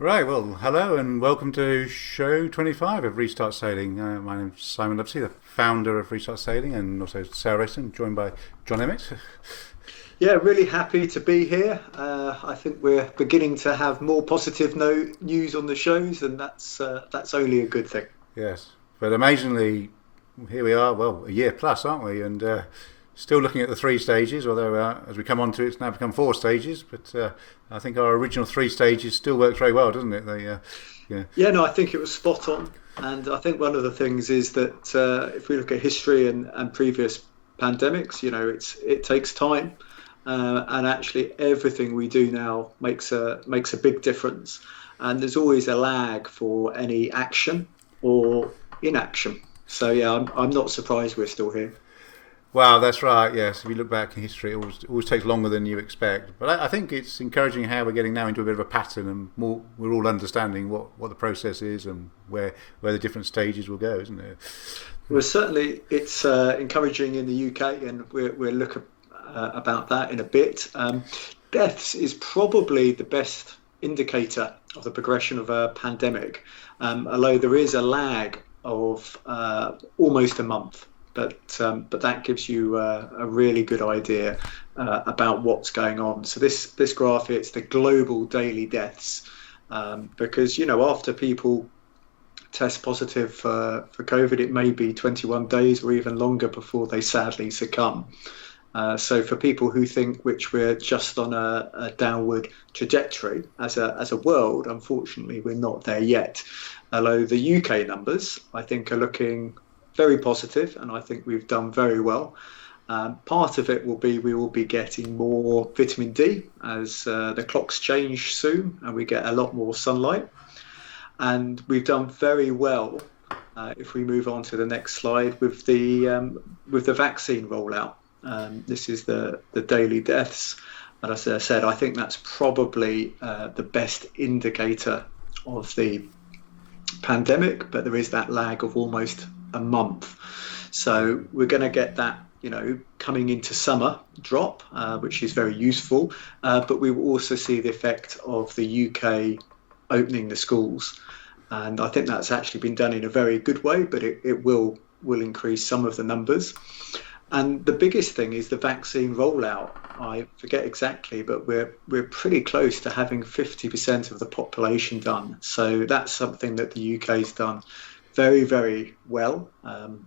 Right, well, hello and welcome to show 25 of Restart Sailing. My name's Simon Lipsey, the founder of Restart Sailing, and also Sarah Rayson, joined by John Emmett. Yeah, really happy to be here. I think we're beginning to have more positive news on the shows, and that's only a good thing. Yes, but amazingly, here we are, well, a year plus, aren't we? And still looking at the three stages, although as we come on to it, it's now become four stages, but I think our original three stages still works very well, doesn't it? Yeah. Yeah, no, I think it was spot on, and I think one of the things is that if we look at history and previous pandemics, it takes time, and actually everything we do now makes a big difference, and there's always a lag for any action or inaction. So yeah, I'm not surprised we're still here. Wow, that's right. Yes, if you look back in history, it always takes longer than you expect. But I think it's encouraging how we're getting now into a bit of a pattern, and more we're all understanding what the process is and where the different stages will go, isn't it? Well, certainly it's encouraging in the UK, and we'll look about that in a bit. Deaths is probably the best indicator of the progression of a pandemic, although there is a lag of almost a month. But that gives you a really good idea about what's going on. So this graph here, it's the global daily deaths, because after people test positive for COVID, it may be 21 days or even longer before they sadly succumb. So for people who think which we're just on a downward trajectory as a world, unfortunately, we're not there yet. Although the UK numbers, I think, are looking very positive, and I think we've done very well. Part of it will be we will be getting more vitamin D as the clocks change soon, and we get a lot more sunlight. And we've done very well if we move on to the next slide with the vaccine rollout. This is the daily deaths, and as I said, I think that's probably the best indicator of the pandemic. But there is that lag of almost a month, so we're going to get that coming into summer drop, which is very useful. But we will also see the effect of the UK opening the schools, and I think that's actually been done in a very good way, but it will increase some of the numbers. And the biggest thing is the vaccine rollout. I forget exactly, but we're pretty close to having 50% of the population done. So that's something that the UK's done very, very well.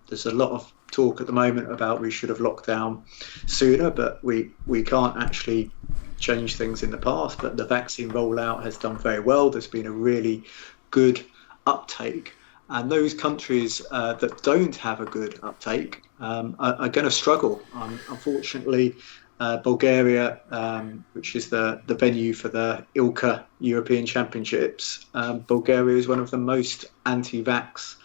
There's a lot of talk at the moment about we should have locked down sooner, but we can't actually change things in the past. But the vaccine rollout has done very well. There's been a really good uptake. And those countries that don't have a good uptake are going to struggle. Unfortunately, Bulgaria, which is the venue for the ILCA European Championships, Bulgaria is one of the most anti-vax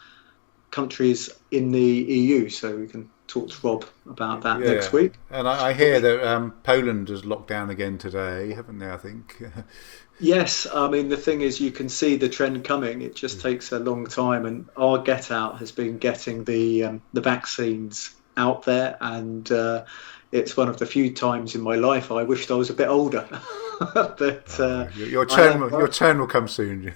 countries in the EU. So we can talk to Rob about that Yeah, next week. and I hear that Poland has locked down again today, haven't they? I think. Yes, I mean, the thing is, you can see the trend coming. It just takes a long time, and our Get Out has been getting the vaccines out there, and it's one of the few times in my life I wished I was a bit older. But Your I turn, am your worried. turn will come soon.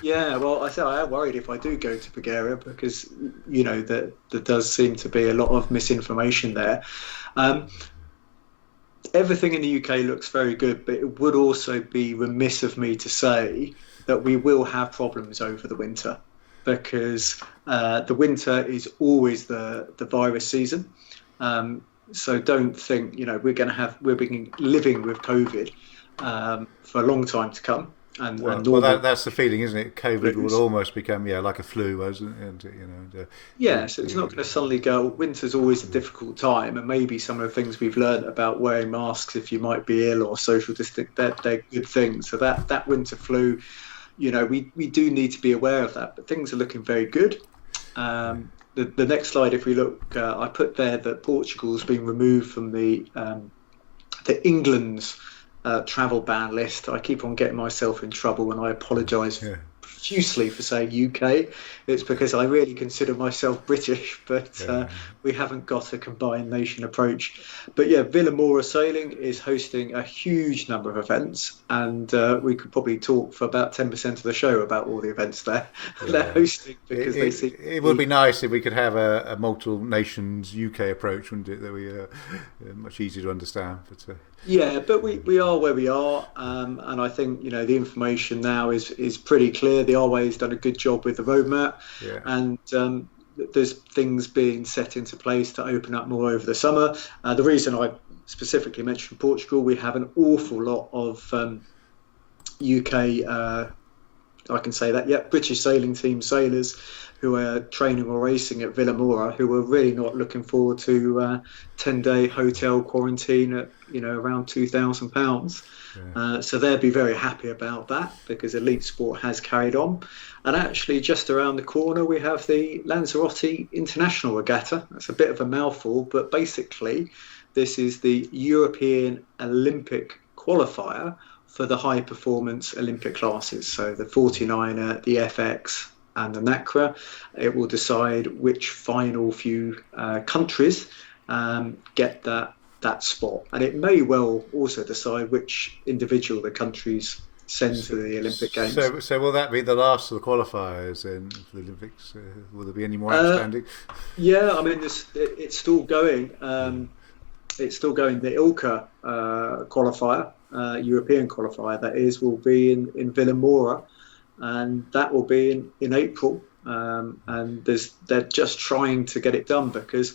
Yeah, well, I said I am worried if I do go to Bulgaria because that there does seem to be a lot of misinformation there. Um, Everything in the UK looks very good, but it would also be remiss of me to say that we will have problems over the winter because the winter is always the virus season. So don't think we're being living with COVID for a long time to come, and Well, normal that's the feeling, isn't it? COVID will flus. almost become like a flu, wasn't it? And, Yeah, so it's not going to suddenly go. Winter's always a difficult time, and maybe some of the things we've learned about wearing masks if you might be ill or social distance, they're good things. So that winter flu, we do need to be aware of that. But things are looking very good. The next slide, if we look, I put there that Portugal's been removed from the England's travel ban list. I keep on getting myself in trouble, and I apologise yeah, profusely for saying UK. It's because I really consider myself British, but we haven't got a combined nation approach. But yeah, Villamora Sailing is hosting a huge number of events, and we could probably talk for about 10% of the show about all the events they're hosting, because they seem it would be nice if we could have a multiple nations UK approach, wouldn't it? That we much easier to understand. But yeah, but we are where we are, and I think the information now is pretty clear. The RWA has done a good job with the roadmap, and there's things being set into place to open up more over the summer. The reason I specifically mentioned Portugal, we have an awful lot of UK, I can say that, British sailing team sailors who are training or racing at Villamora, who are really not looking forward to 10-day hotel quarantine at around £2,000. So they'll be very happy about that, because elite sport has carried on. And actually, just around the corner, we have the Lanzarote International Regatta. That's a bit of a mouthful, but basically, this is the European Olympic qualifier for the high performance Olympic classes. So the 49er, the FX, and the NACRA. It will decide which final few countries get that spot, and it may well also decide which individual the countries send to the Olympic Games. So will that be the last of the qualifiers in for the Olympics? Will there be any more outstanding? Yeah, I mean, it's still going. It's still going. The ILCA qualifier, European qualifier, that is, will be in Villamora, and that will be in April. And they're just trying to get it done, because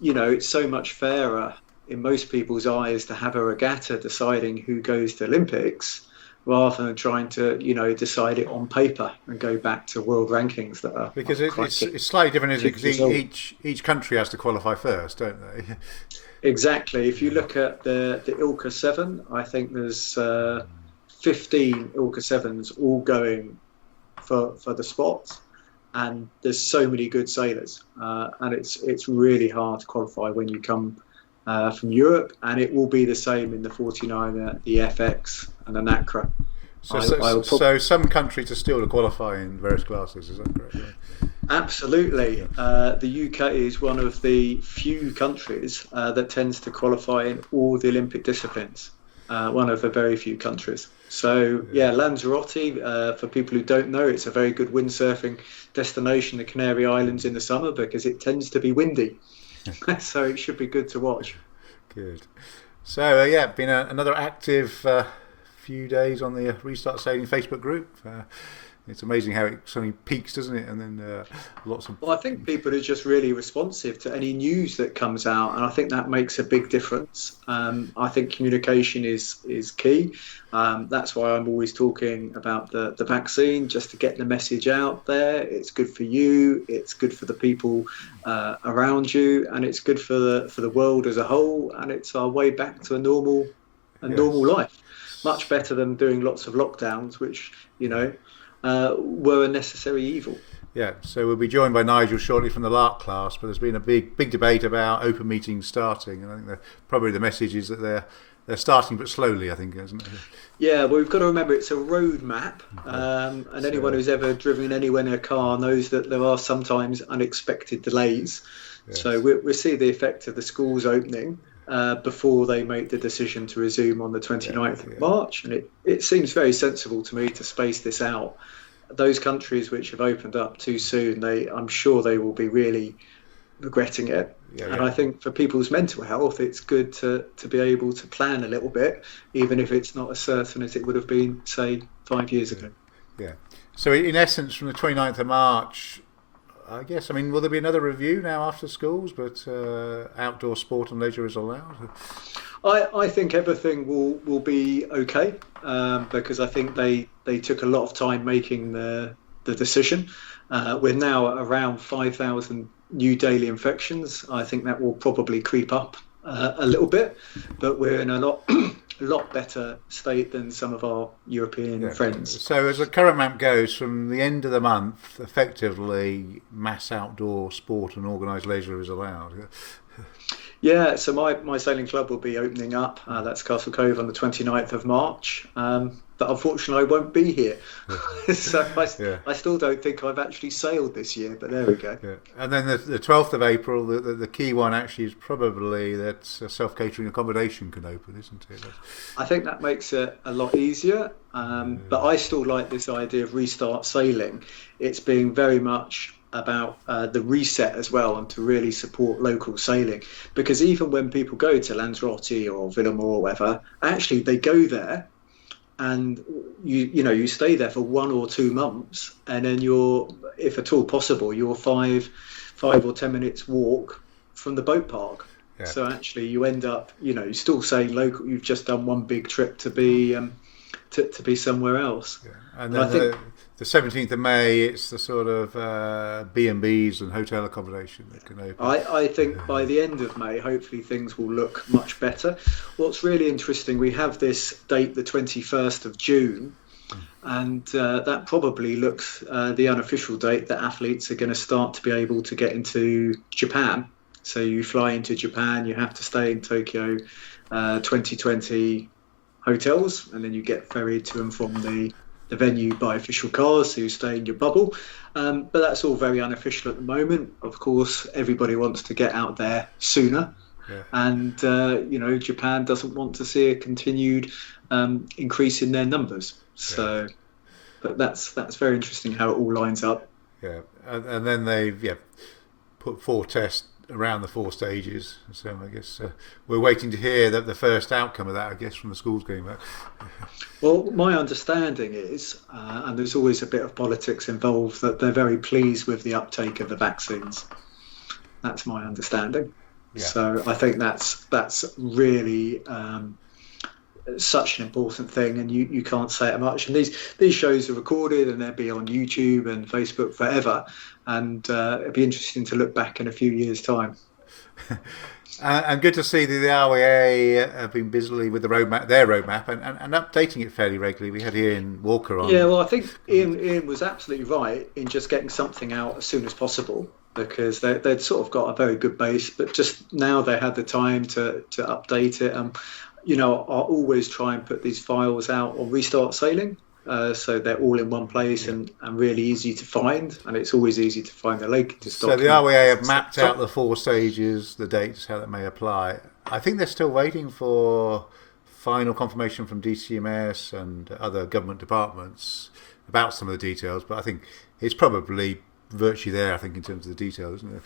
it's so much fairer in most people's eyes to have a regatta deciding who goes to Olympics, rather than trying to decide it on paper and go back to world rankings that are, because it's slightly different, isn't it? Because each country has to qualify first, don't they? Exactly. If you look at the ILCA 7, I think there's 15 ILCA 7s all going for the spots, and there's so many good sailors, and it's really hard to qualify when you come from Europe, and it will be the same in the 49er, the FX, and the NACRA. So some countries are still to qualify in various classes, is that correct? Absolutely. The UK is one of the few countries that tends to qualify in all the Olympic disciplines. One of the very few countries. So Lanzarote, for people who don't know, it's a very good windsurfing destination, the Canary Islands, in the summer, because it tends to be windy. So it should be good to watch. Good. So been another active few days on the Restart Sailing Facebook group. It's amazing how it suddenly peaks, doesn't it? And then lots of... Well, I think people are just really responsive to any news that comes out, and I think that makes a big difference. I think communication is key. That's why I'm always talking about the vaccine, just to get the message out there. It's good for you, it's good for the people around you, and it's good for the world as a whole, and it's our way back to a normal life. Much better than doing lots of lockdowns, which, were a necessary evil. Yeah, so we'll be joined by Nigel shortly from the Lark class, but there's been a big debate about open meetings starting, and I think probably the message is that they're starting but slowly, I think, isn't it? Yeah, well, we've got to remember it's a road map, and anyone who's ever driven anywhere in a car knows that there are sometimes unexpected delays. Yes. So we'll see the effect of the schools opening before they make the decision to resume on the 29th of March. And it seems very sensible to me to space this out. Those countries which have opened up too soon, I'm sure they will be really regretting it. And I think for people's mental health, it's good to be able to plan a little bit, even if it's not as certain as it would have been, say, 5 years ago. Yeah. So in essence, from the 29th of March, I guess, will there be another review now after schools, but outdoor sport and leisure is allowed? I think everything will be okay, because I think they took a lot of time making the decision. We're now at around 5,000 new daily infections. I think that will probably creep up a little bit, but we're in a lot better state than some of our European friends. So as the current map goes, from the end of the month, effectively mass outdoor sport and organised leisure is allowed. Yeah, so my sailing club will be opening up. That's Castle Cove on the 29th of March. But unfortunately, I won't be here. So Yeah. I still don't think I've actually sailed this year, but there we go. Yeah. And then the 12th of April, the key one actually is probably that self-catering accommodation can open, isn't it? I think that makes it a lot easier. But I still like this idea of restart sailing. It's being very much about the reset as well, and to really support local sailing. Because even when people go to Lanzarote or Villamore or whatever, actually they go there and you stay there for 1 or 2 months, and then you're, if at all possible, you're 5 or 10 minutes walk from the boat park. Yeah. So actually you end up, you still saying local. You've just done one big trip to be to be somewhere else. Yeah. And then I think the 17th of May, it's the sort of B&Bs and hotel accommodation that can open. I think by the end of May, hopefully things will look much better. What's really interesting, we have this date, the 21st of June, and that probably looks the unofficial date that athletes are going to start to be able to get into Japan. So you fly into Japan, you have to stay in Tokyo 2020 hotels, and then you get ferried to and from the venue by official cars, so you stay in your bubble. But that's all very unofficial at the moment. Of course, everybody wants to get out there sooner. Yeah. And, Japan doesn't want to see a continued increase in their numbers. So, but that's very interesting how it all lines up. Yeah. And then they've put 4 tests around the 4 stages. So I guess we're waiting to hear that the first outcome of that, I guess, from the schools game back. Well, my understanding is, and there's always a bit of politics involved, that they're very pleased with the uptake of the vaccines. That's my understanding. Yeah. So I think that's really such an important thing, and you can't say it much. And these shows are recorded and they'll be on YouTube and Facebook forever. And it'd be interesting to look back in a few years' time. And good to see that the RWA have been busily with their roadmap, and updating it fairly regularly. We had Ian Walker on. Yeah, well, I think Ian was absolutely right in just getting something out as soon as possible, because they'd sort of got a very good base, but just now they had the time to update it. I'll always try and put these files out on Restart Sailing. So they're all in one place and really easy to find, and it's always easy to find the latest document. So the RWA have mapped out the 4 stages, the dates, how that may apply. I think they're still waiting for final confirmation from DCMS and other government departments about some of the details, but I think it's probably virtually there, I think, in terms of the details, isn't it?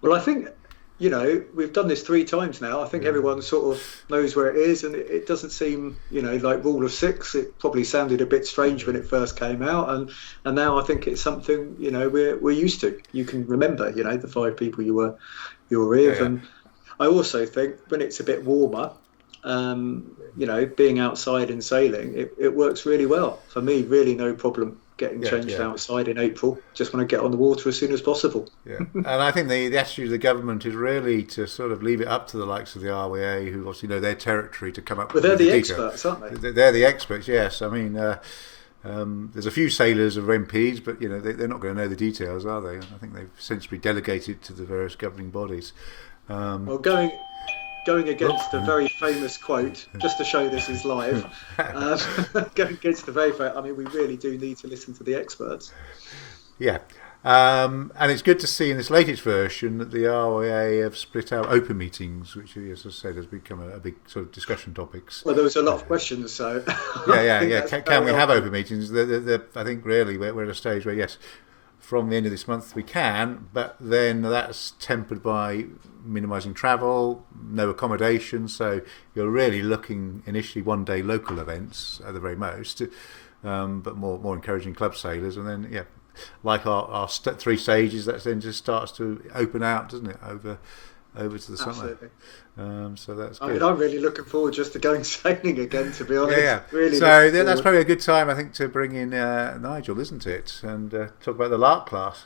Well, I think, we've done this 3 times now. I think everyone sort of knows where it is, and it doesn't seem, like rule of 6. It probably sounded a bit strange when it first came out, and now I think it's something we're used to. You can remember, the 5 people you were with, and I also think when it's a bit warmer, being outside and sailing, it works really well for me. Really, no problem getting changed outside in April. Just want to get on the water as soon as possible. Yeah, and I think the attitude of the government is really to sort of leave it up to the likes of the RWA, who obviously know their territory, to come up with they're the detail. Experts, aren't they? They're the experts, yes. I mean, there's a few sailors or MPs, but they're not going to know the details, are they? I think they've essentially delegated to the various governing bodies. Well, going against a very famous quote, just to show this is live, going against the very famous, we really do need to listen to the experts. Yeah. And it's good to see in this latest version that the RWA have split out open meetings, which, as I said, has become a big sort of discussion topics. Well, there was a lot of questions, so... Yeah. Can we have open meetings? I think really we're at a stage where, yes, from the end of this month we can, but then that's tempered by minimising travel, no accommodation, so you're really looking initially 1-day local events at the very most, but more encouraging club sailors, and then like our 3 stages, that then just starts to open out, doesn't it, over to the summer. Absolutely. So that's good. I'm really looking forward just to going sailing again, to be honest. Yeah. Really. So that's probably a good time, I think, to bring in Nigel, isn't it, and talk about the Lark class.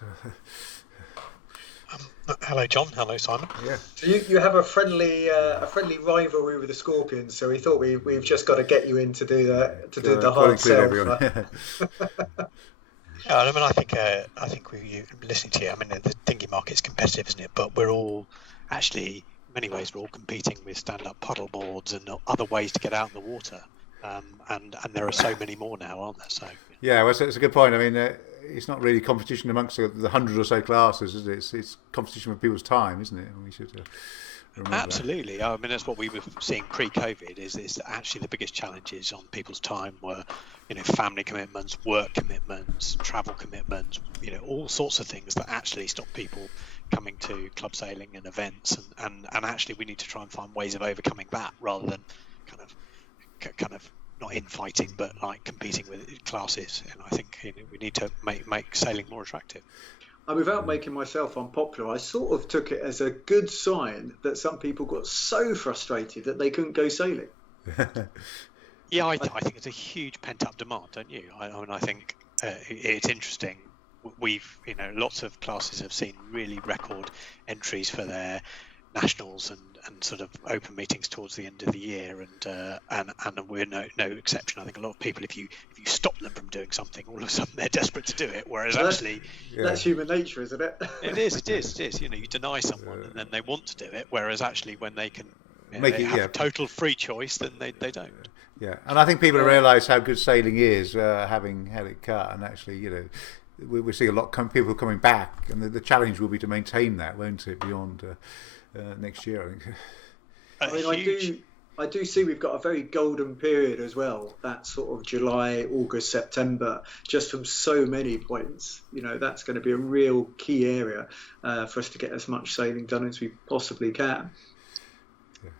Hello, John. Hello, Simon. Yeah. So you have a friendly rivalry with the Scorpions. So we thought we've just got to get you in to do the hard sell. Yeah, I think we listening to you. The dinghy market's competitive, isn't it? But we're all actually many ways we're all competing with stand-up paddle boards and other ways to get out in the water, and there are so many more now, aren't there? So Yeah, well, it's a good point. I mean, it's not really competition amongst the hundred or so classes, is it? It's competition for people's time, isn't it? And we should remember absolutely. I mean, that's what we were seeing pre-COVID. Is actually the biggest challenges on people's time were, family commitments, work commitments, travel commitments, all sorts of things that actually stop people coming to club sailing and events, and actually we need to try and find ways of overcoming that rather than kind of not infighting but like competing with classes. And I think we need to make sailing more attractive. And without making myself unpopular, I sort of took it as a good sign that some people got so frustrated that they couldn't go sailing. Yeah, I think it's a huge pent-up demand, don't you? I think it's interesting. We've, lots of classes have seen really record entries for their nationals and sort of open meetings towards the end of the year, and we're no exception. I think a lot of people, if you stop them from doing something, all of a sudden they're desperate to do it. Whereas that's human nature, isn't it? It is. You deny someone and then they want to do it. Whereas actually, when they can have total free choice, then they don't. Yeah, and I think people realise how good sailing is, having had it cut, and actually, we're seeing a lot of people coming back, and the challenge will be to maintain that, won't it, beyond next year, I think. I mean, I do see we've got a very golden period as well, that sort of July, August, September, just from so many points. That's going to be a real key area for us to get as much sailing done as we possibly can.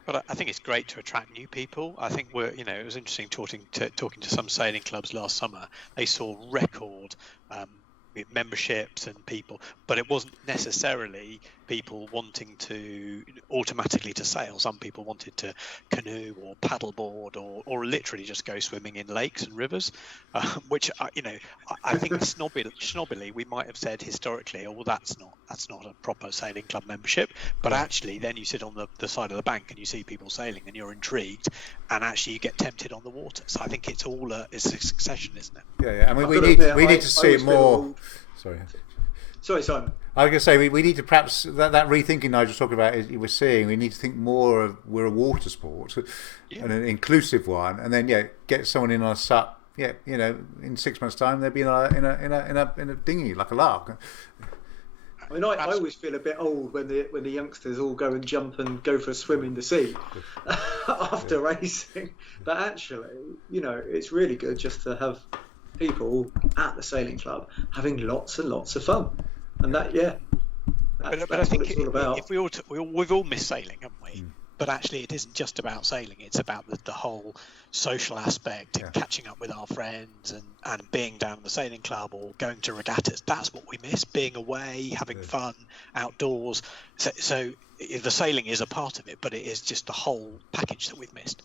But I think it's great to attract new people. I think it was interesting talking to some sailing clubs last summer. They saw record memberships and people, but it wasn't necessarily people wanting to automatically to sail. Some people wanted to canoe or paddleboard or literally just go swimming in lakes and rivers, which I think snobbily we might have said historically, well, that's not a proper sailing club membership. But actually then you sit on the side of the bank and you see people sailing and you're intrigued, and actually you get tempted on the water. So I think it's a succession, isn't it? Yeah. I mean, we need to see it more. Sorry, Simon. I was going to say we need to perhaps that rethinking Nigel's talking about is we're seeing we need to think more of we're a water sport and an inclusive one, and then get someone in on a SUP. In 6 months' time they'll be in a dinghy like a Lark. I mean, I always feel a bit old when the youngsters all go and jump and go for a swim in the sea after racing. But actually, it's really good just to have people at the sailing club having lots and lots of fun, and that's but I think what it's all about. If we've all missed sailing, haven't we? But actually, it isn't just about sailing. It's about the whole social aspect and catching up with our friends and being down at the sailing club or going to regattas. That's what we miss, being away, having fun, outdoors. So the sailing is a part of it, but it is just the whole package that we've missed.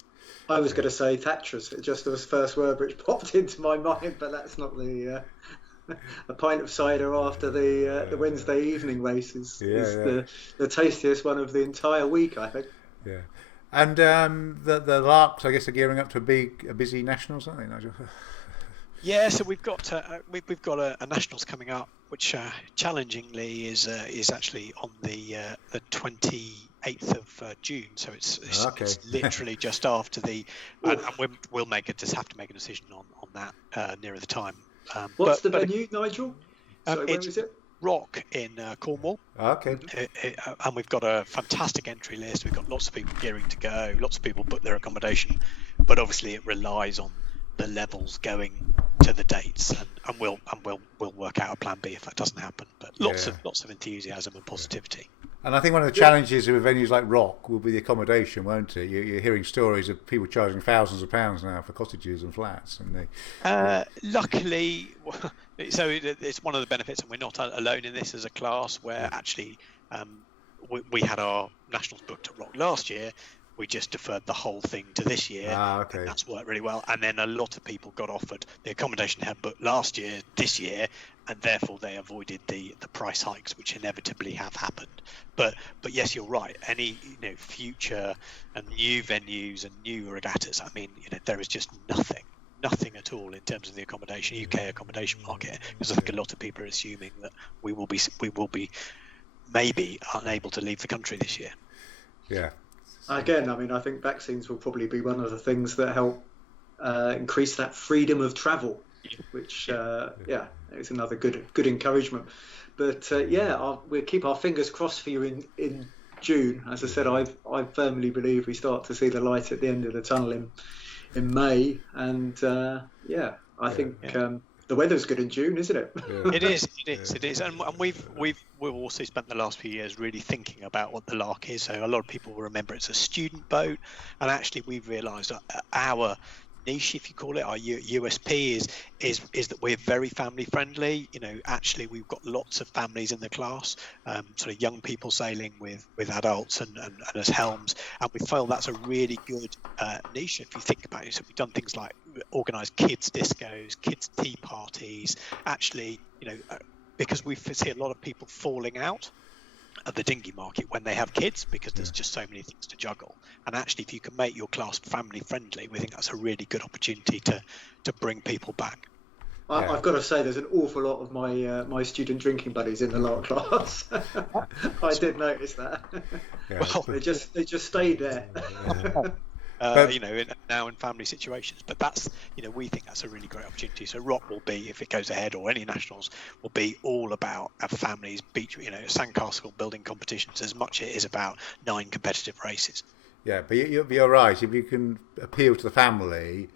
I was going to say Thatcher's. It just was the first word which popped into my mind, but that's not a pint of cider after the Wednesday evening races is the tastiest one of the entire week, I think. Yeah, and the Larks, I guess, are gearing up to a busy nationals, aren't they, Nigel? Yeah, so we've got a nationals coming up, which challengingly is actually on the 28th of June. So it's literally just after the, and we'll have to make a decision on that nearer the time. What's the venue, Nigel? Sorry, where is it? Rock in Cornwall. Okay. And we've got a fantastic entry list. We've got lots of people gearing to go. Lots of people book their accommodation, but obviously it relies on the levels going to the dates, and we'll work out a plan B if that doesn't happen. But lots of enthusiasm and positivity. And I think one of the challenges with venues like Rock will be the accommodation, won't it? You're hearing stories of people charging thousands of pounds now for cottages and flats, and luckily, so it's one of the benefits, and we're not alone in this as a class. Where actually, we had our nationals booked at Rock last year. We just deferred the whole thing to this year, and that's worked really well. And then a lot of people got offered the accommodation they had booked last year, this year, and therefore they avoided the price hikes, which inevitably have happened. But yes, you're right. Any future and new venues and new regattas, I mean, there is just nothing at all in terms of the UK accommodation market, because I think a lot of people are assuming that we will be maybe unable to leave the country this year. Yeah. Again, I mean, I think vaccines will probably be one of the things that help increase that freedom of travel, which is another good encouragement. But we'll keep our fingers crossed for you in June. As I said, I firmly believe we start to see the light at the end of the tunnel in May, and I think the weather's good in June, isn't it? Yeah. It is, and we've also spent the last few years really thinking about what the Lark is. So a lot of people will remember it's a student boat, and actually we've realised that our niche, if you call it, our USP is that we're very family friendly. Actually we've got lots of families in the class, sort of young people sailing with adults and as helms, and we feel that's a really good niche if you think about it. So we've done things like organised kids discos, kids tea parties, actually, because we see a lot of people falling out of the dinghy market when they have kids, because there's just so many things to juggle. And actually, if you can make your class family friendly, we think that's a really good opportunity to bring people back. I've got to say, there's an awful lot of my student drinking buddies in the Lark class. I did notice that. Well, they just stayed there. Now in family situations, but that's, we think that's a really great opportunity. So Rock will be, if it goes ahead, or any nationals, will be all about our families, beach, sandcastle building competitions, as much as it is about 9 competitive races. Yeah, but you're right. If you can appeal to the family,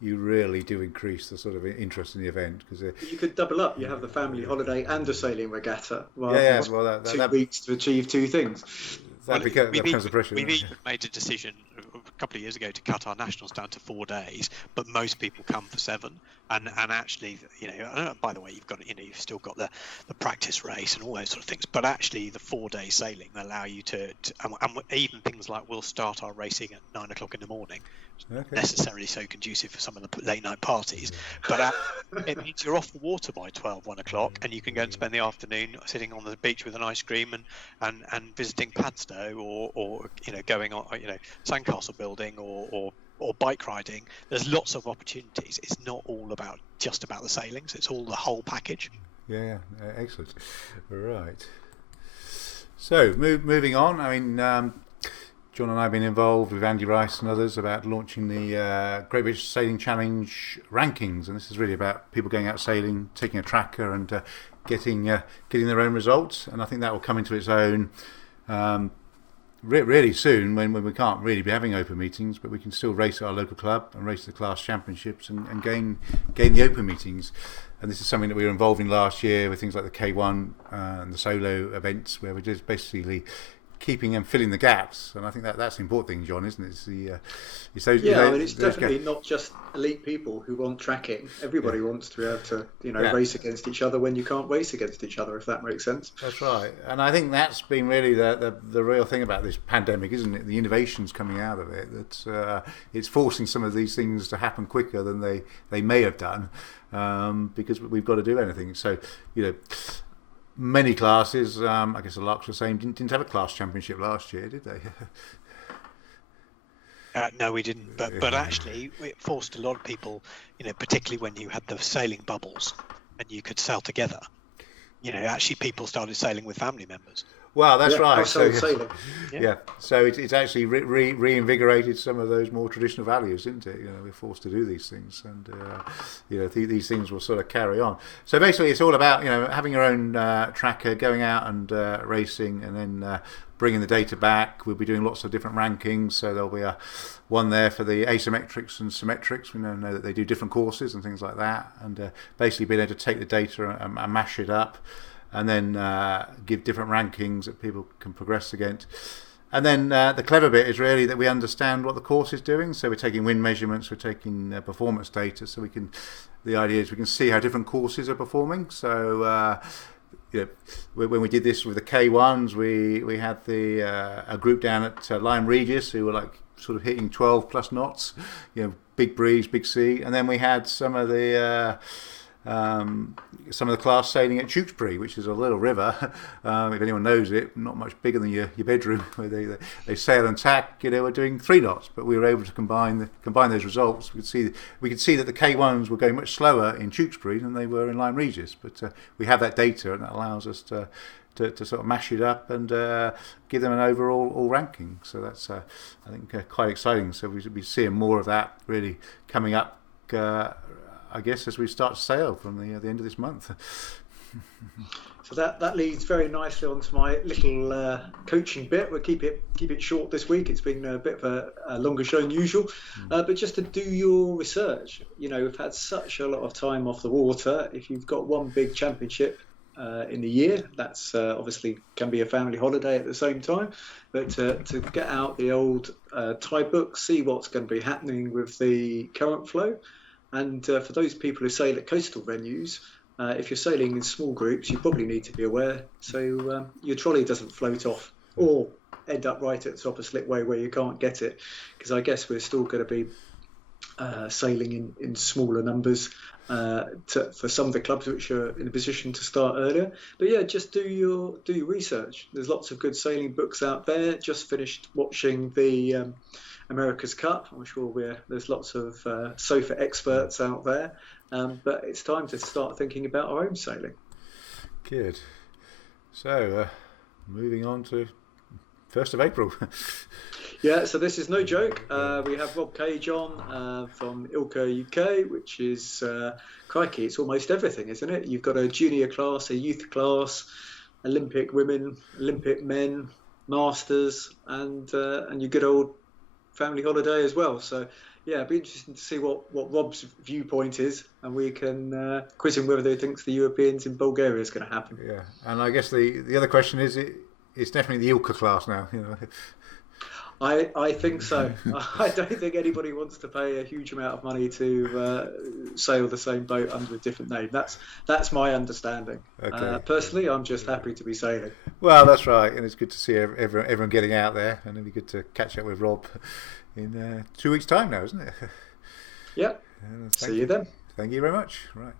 you really do increase the sort of interest in the event, because you could double up. You have the family holiday and a sailing regatta. Well, 2 weeks to achieve 2 things. That becomes the pressure. We've even made a decision a couple of years ago to cut our nationals down to 4 days, but most people come for 7. And actually, by the way, you've still got the practice race and all those sort of things. But actually, the 4-day sailing allow you to and even things like we'll start our racing at 9 o'clock in the morning. Okay. Necessarily so conducive for some of the late night parties, but it means you're off the water by 1 o'clock, and you can go and spend the afternoon sitting on the beach with an ice cream and visiting Padstow or going on sandcastle building or bike riding. There's lots of opportunities. It's not all just about the sailings. It's all the whole package. Yeah, excellent. Right. So moving on. I mean. John and I have been involved with Andy Rice and others about launching the Great British Sailing Challenge rankings, and this is really about people going out sailing, taking a tracker, and getting their own results. And I think that will come into its own really soon, when we can't really be having open meetings, but we can still race at our local club and race the class championships and gain the open meetings. And this is something that we were involved in last year with things like the K1 and the solo events, where we just basically keeping and filling the gaps. And I think that's the important thing, John, isn't it? It's those, it's definitely not just elite people who want tracking. Everybody wants to be able to race against each other when you can't race against each other, if that makes sense. That's right. And I think that's been really the real thing about this pandemic, isn't it? The innovations coming out of it, that it's forcing some of these things to happen quicker than they may have done, because we've got to do anything. So many classes, I guess the Larks were saying, didn't have a class championship last year, did they? No, we didn't. But actually, it forced a lot of people, particularly when you had the sailing bubbles and you could sail together. Actually, people started sailing with family members. Well, that's right. So it's actually reinvigorated some of those more traditional values, isn't it? We're forced to do these things, and these things will sort of carry on. So basically, it's all about having your own tracker, going out and racing, and then bringing the data back. We'll be doing lots of different rankings, so there'll be one there for the asymmetrics and symmetrics. We know that they do different courses and things like that, and basically being able to take the data and mash it up, and then give different rankings that people can progress against. And then the clever bit is really that we understand what the course is doing. So we're taking wind measurements, we're taking performance data, so the idea is we can see how different courses are performing. So when we did this with the K1s, we had a group down at Lyme Regis who were like sort of hitting 12 plus knots, big breeze, big sea. And then we had some of the class sailing at Tewkesbury, which is a little river, if anyone knows it, not much bigger than your bedroom, where they sail and tack. We're doing 3 knots, but we were able to combine those results. We could see that the K1s were going much slower in Tewkesbury than they were in Lyme Regis, but we have that data, and that allows us to to sort of mash it up and give them an overall all ranking. So that's I think quite exciting. So we should be seeing more of that really coming up. I guess as we start to sail from the end of this month. So that leads very nicely onto my little coaching bit. We'll keep it short this week. It's been a bit of a longer show than usual, but just to do your research. We've had such a lot of time off the water. If you've got one big championship in the year, that's obviously can be a family holiday at the same time. But to get out the old tide book, see what's going to be happening with the current flow, and for those people who sail at coastal venues. If you're sailing in small groups, you probably need to be aware so your trolley doesn't float off or end up right at the top of slipway where you can't get it, because I guess we're still going to be sailing in smaller numbers for some of the clubs which are in a position to start earlier. But yeah, just do your research. There's lots of good sailing books out there. Just finished watching the America's Cup. I'm sure there's lots of sofa experts out there, but it's time to start thinking about our own sailing. Good. So, moving on to 1st of April. Yeah, so this is no joke. We have Rob Cage on from Ilka UK, which is, crikey, it's almost everything, isn't it? You've got a junior class, a youth class, Olympic women, Olympic men, masters, and your good old family holiday as well. So yeah, it'd be interesting to see what Rob's viewpoint is, and we can quiz him whether he thinks the Europeans in Bulgaria is going to happen. Yeah, and I guess the other question is, it's definitely the Ilka class now. I think so. I don't think anybody wants to pay a huge amount of money to sail the same boat under a different name. That's my understanding. Okay. Personally, I'm just happy to be sailing. Well, that's right, and it's good to see everyone getting out there, and it'll be good to catch up with Rob in 2 weeks' time now, isn't it? Yep. See you then. Thank you very much. Right.